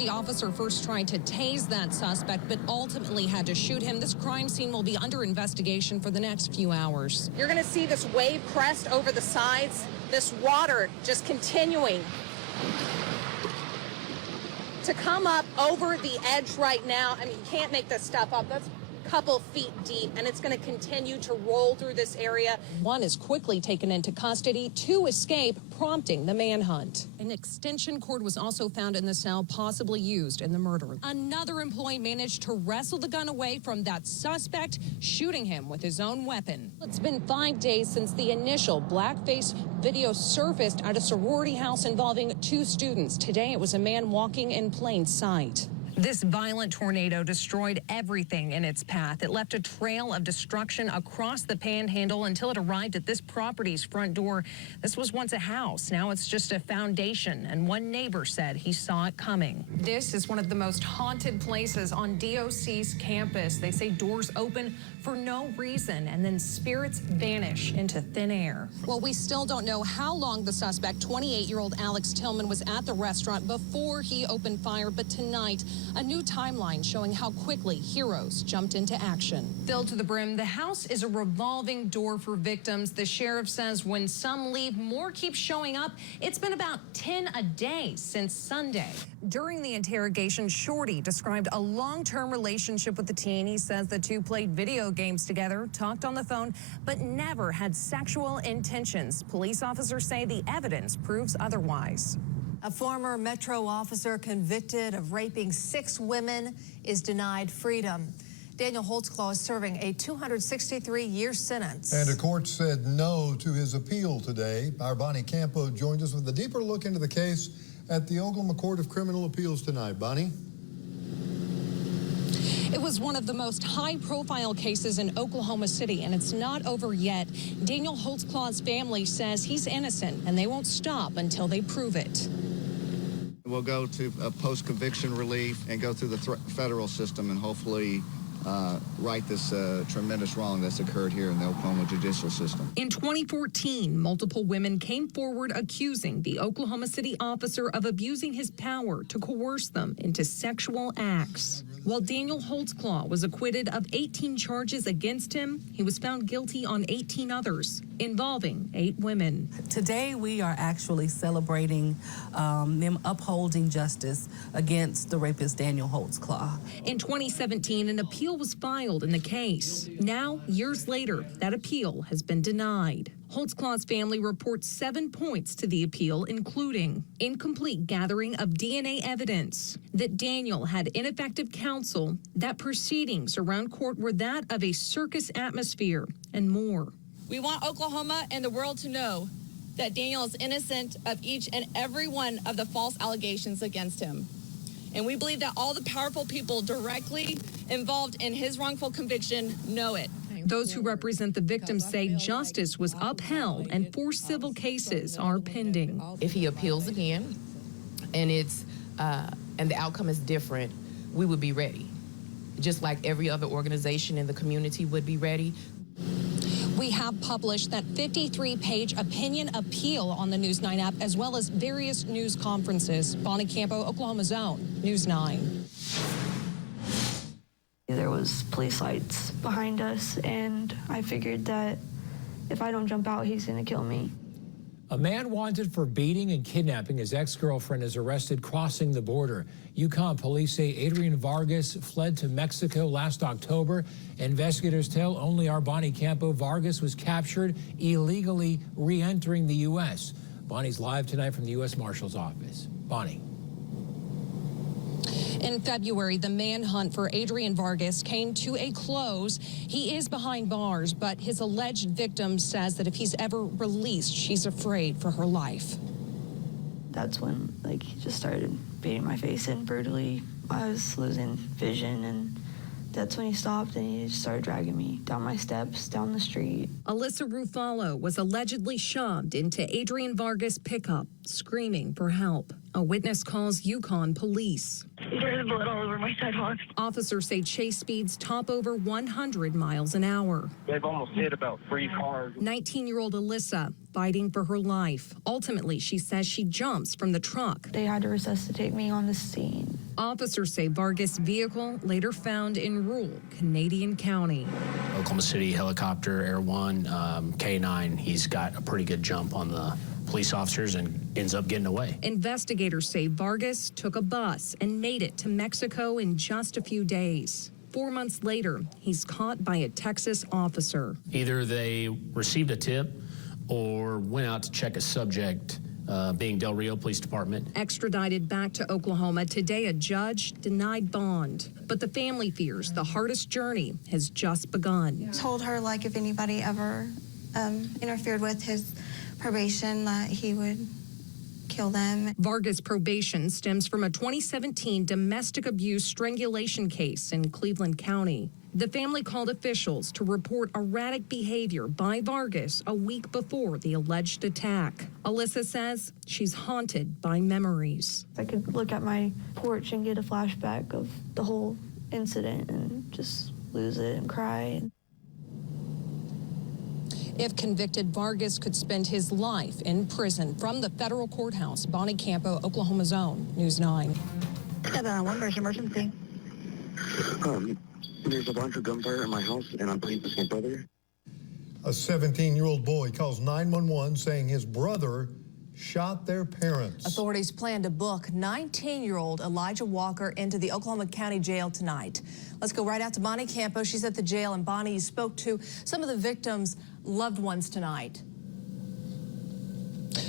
The officer first tried to tase that suspect, but ultimately had to shoot him. This crime scene will be under investigation for the next few hours. You're going to see this wave crest over the sides, this water just continuing to come up over the edge right now. I mean, you can't make this stuff up. That's couple feet deep, and it's going to continue to roll through this area. One is quickly taken into custody, two escape, prompting the manhunt. An extension cord was also found in the cell, possibly used in the murder. Another employee managed to wrestle the gun away from that suspect, shooting him with his own weapon. It's been 5 days since the initial blackface video surfaced at a sorority house involving 2 students. Today, it was a man walking in plain sight. This violent tornado destroyed everything in its path. It left a trail of destruction across the panhandle until it arrived at this property's front door. This was once a house. Now it's just a foundation, and one neighbor said he saw it coming. This is one of the most haunted places on DOC's campus. They say doors open for no reason, and then spirits vanish into thin air. Well, we still don't know how long the suspect, 28-year-old Alex Tillman, was at the restaurant before he opened fire, but tonight, a new timeline showing how quickly heroes jumped into action. Filled to the brim, the house is a revolving door for victims. The sheriff says when some leave, more keep showing up. It's been about 10 a day since Sunday. During the interrogation, Shorty described a long-term relationship with the teen. He says the two played video games together, talked on the phone, but never had sexual intentions. Police officers say the evidence proves otherwise. A former Metro officer convicted of raping 6 women is denied freedom. Daniel Holtzclaw is serving a 263-year sentence. And a court said no to his appeal today. Our Bonnie Campo joined us with a deeper look into the case at the Oklahoma Court of Criminal Appeals tonight. Bonnie? It was one of the most high-profile cases in Oklahoma City, and it's not over yet. Daniel Holtzclaw's family says he's innocent, and they won't stop until they prove it. We'll go to post-conviction relief and go through the federal system and hopefully right this tremendous wrong that's occurred here in the Oklahoma judicial system. In 2014, multiple women came forward accusing the Oklahoma City officer of abusing his power to coerce them into sexual acts. While Daniel Holtzclaw was acquitted of 18 charges against him, he was found guilty on 18 others, involving 8 women. Today, we are actually celebrating them upholding justice against the rapist Daniel Holtzclaw. In 2017, an appeal was filed in the case. Now, years later, that appeal has been denied. Holtzclaw's family reports 7 points to the appeal, including incomplete gathering of DNA evidence, that Daniel had ineffective counsel, that proceedings around court were that of a circus atmosphere, and more. We want Oklahoma and the world to know that Daniel is innocent of each and every one of the false allegations against him. And we believe that all the powerful people directly involved in his wrongful conviction know it. Those who represent the victims say justice was upheld and 4 civil cases are pending. If he appeals again and the outcome is different, we would be ready. Just like every other organization in the community would be ready. We have published that 53-page opinion appeal on the News 9 app, as well as various news conferences. Bonnie Campo, Oklahoma's own News 9. There was police lights behind us, and I figured that if I don't jump out, he's going to kill me. A man wanted for beating and kidnapping his ex-girlfriend is arrested crossing the border. Yukon police say Adrian Vargas fled to Mexico last October. Investigators tell only our Bonnie Campo Vargas was captured illegally re-entering the U.S. Bonnie's live tonight from the U.S. Marshal's office. Bonnie. In February, the manhunt for Adrian Vargas came to a close. He is behind bars, but his alleged victim says that if he's ever released, she's afraid for her life. That's when, he just started beating my face in brutally. I was losing vision, and that's when he stopped, and he just started dragging me down my steps, down the street. Alyssa Ruffalo was allegedly shoved into Adrian Vargas' pickup, screaming for help. A witness calls Yukon police. There's blood all over my sidewalk. Officers say chase speeds top over 100 miles an hour. They've almost hit about 3 cars. 19-year-old Alyssa fighting for her life. Ultimately, she says she jumps from the truck. They had to resuscitate me on the scene. Officers say Vargas' vehicle later found in rural Canadian County. Oklahoma City helicopter, Air 1, K9, he's got a pretty good jump on the police officers and ends up getting away. Investigators say Vargas took a bus and made it to Mexico in just a few days. 4 months later, he's caught by a Texas officer. Either they received a tip or went out to check a subject, being Del Rio Police Department. Extradited back to Oklahoma, today a judge denied bond. But the family fears the hardest journey has just begun. Told her, like, if anybody ever interfered with his probation, that he would kill them. Vargas' probation stems from a 2017 domestic abuse strangulation case in Cleveland County. The family called officials to report erratic behavior by Vargas a week before the alleged attack. Alyssa says she's haunted by memories. I could look at my porch and get a flashback of the whole incident and just lose it and cry. If convicted, Vargas could spend his life in prison. From the federal courthouse, Bonnie Campo, Oklahoma's own News 9. 911, emergency. There's a bunch of gunfire in my house, and I'm playing with my brother. A 17-year-old boy calls 911 saying his brother shot their parents. Authorities plan to book 19-year-old Elijah Walker into the Oklahoma County Jail tonight. Let's go right out to Bonnie Campo. She's at the jail. And Bonnie, you spoke to some of the victims' loved ones tonight.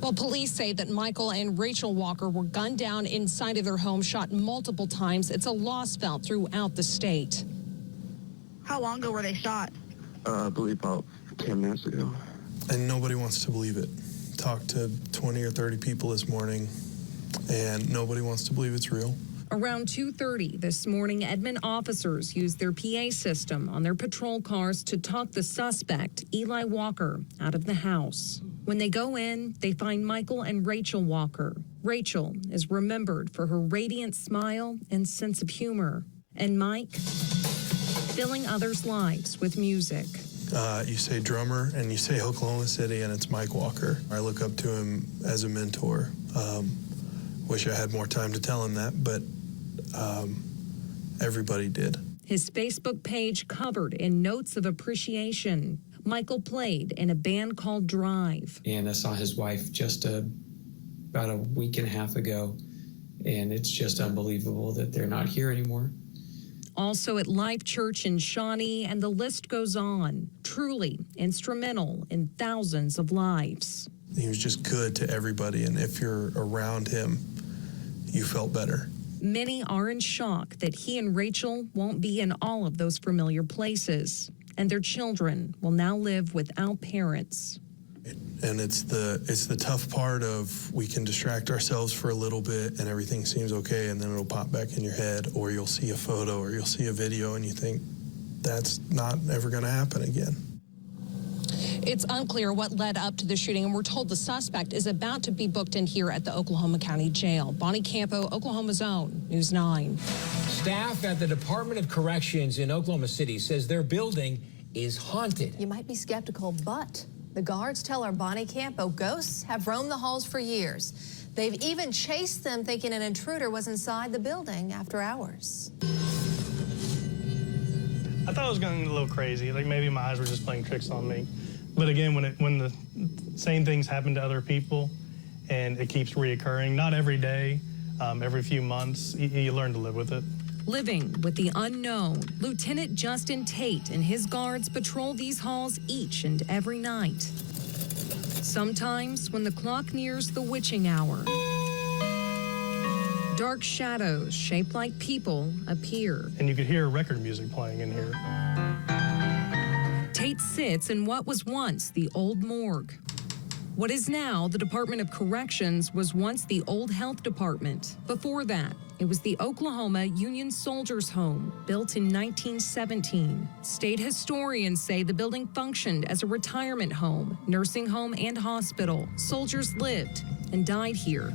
Well, police say that Michael and Rachel Walker were gunned down inside of their home, shot multiple times. It's a loss felt throughout the state. How long ago were they shot? I believe about 10 minutes ago. And nobody wants to believe it. Talked to 20 or 30 people this morning, and nobody wants to believe it's real. Around 2:30 this morning, Edmond officers used their PA system on their patrol cars to talk the suspect, Eli Walker, out of the house. When they go in, they find Michael and Rachel Walker. Rachel is remembered for her radiant smile and sense of humor. And Mike, filling others' lives with music. You say drummer and you say Oklahoma City, and it's Mike Walker. I look up to him as a mentor. Wish I had more time to tell him that, but everybody did. His Facebook page covered in notes of appreciation. Michael played in a band called Drive. And I saw his wife just about a week and a half ago, and it's just unbelievable that they're not here anymore. Also at Life Church in Shawnee, and the list goes on. Truly instrumental in thousands of lives. He was just good to everybody, and if you're around him, you felt better. Many are in shock that he and Rachel won't be in all of those familiar places, and their children will now live without parents. And it's the tough part of we can distract ourselves for a little bit and everything seems okay, and then it'll pop back in your head, or you'll see a photo or you'll see a video and you think that's not ever going to happen again. It's unclear what led up to the shooting, and we're told the suspect is about to be booked in here at the Oklahoma County Jail. Bonnie Campo, Oklahoma's own News 9. Staff at the Department of Corrections in Oklahoma City says their building is haunted. You might be skeptical, but the guards tell our Bonnie Campo ghosts have roamed the halls for years. They've even chased them thinking an intruder was inside the building after hours. I thought it was going a little crazy, like maybe my eyes were just playing tricks on me. But again, when the same things happen to other people and it keeps reoccurring, not every day, every few months, you learn to live with it. Living with the unknown, Lieutenant Justin Tate and his guards patrol these halls each and every night. Sometimes when the clock nears the witching hour, dark shadows shaped like people appear. And you could hear record music playing in here. Tate sits in what was once the old morgue. What is now the Department of Corrections was once the old health department. Before that, it was the Oklahoma Union Soldiers Home, built in 1917. State historians say the building functioned as a retirement home, nursing home, and hospital. Soldiers lived and died here.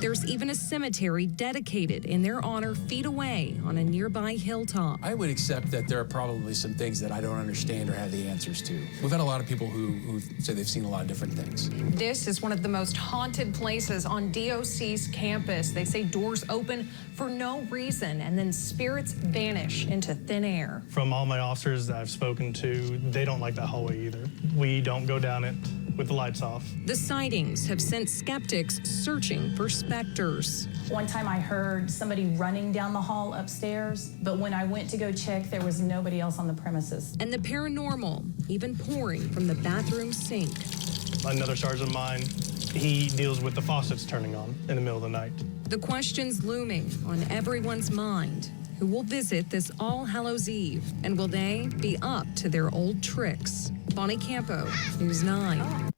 There's even a cemetery dedicated in their honor feet away on a nearby hilltop. I would accept that there are probably some things that I don't understand or have the answers to. We've had a lot of people who say they've seen a lot of different things. This is one of the most haunted places on DOC's campus. They say doors open for no reason and then spirits vanish into thin air. From all my officers that I've spoken to, they don't like that hallway either. We don't go down it with the lights off. The sightings have sent skeptics searching for specters. One time I heard somebody running down the hall upstairs, but when I went to go check, there was nobody else on the premises. And the paranormal even pouring from the bathroom sink. Another sergeant of mine, he deals with the faucets turning on in the middle of the night. The questions looming on everyone's mind. Who will visit this All Hallows Eve? And will they be up to their old tricks? Bonnie Campo, News 9.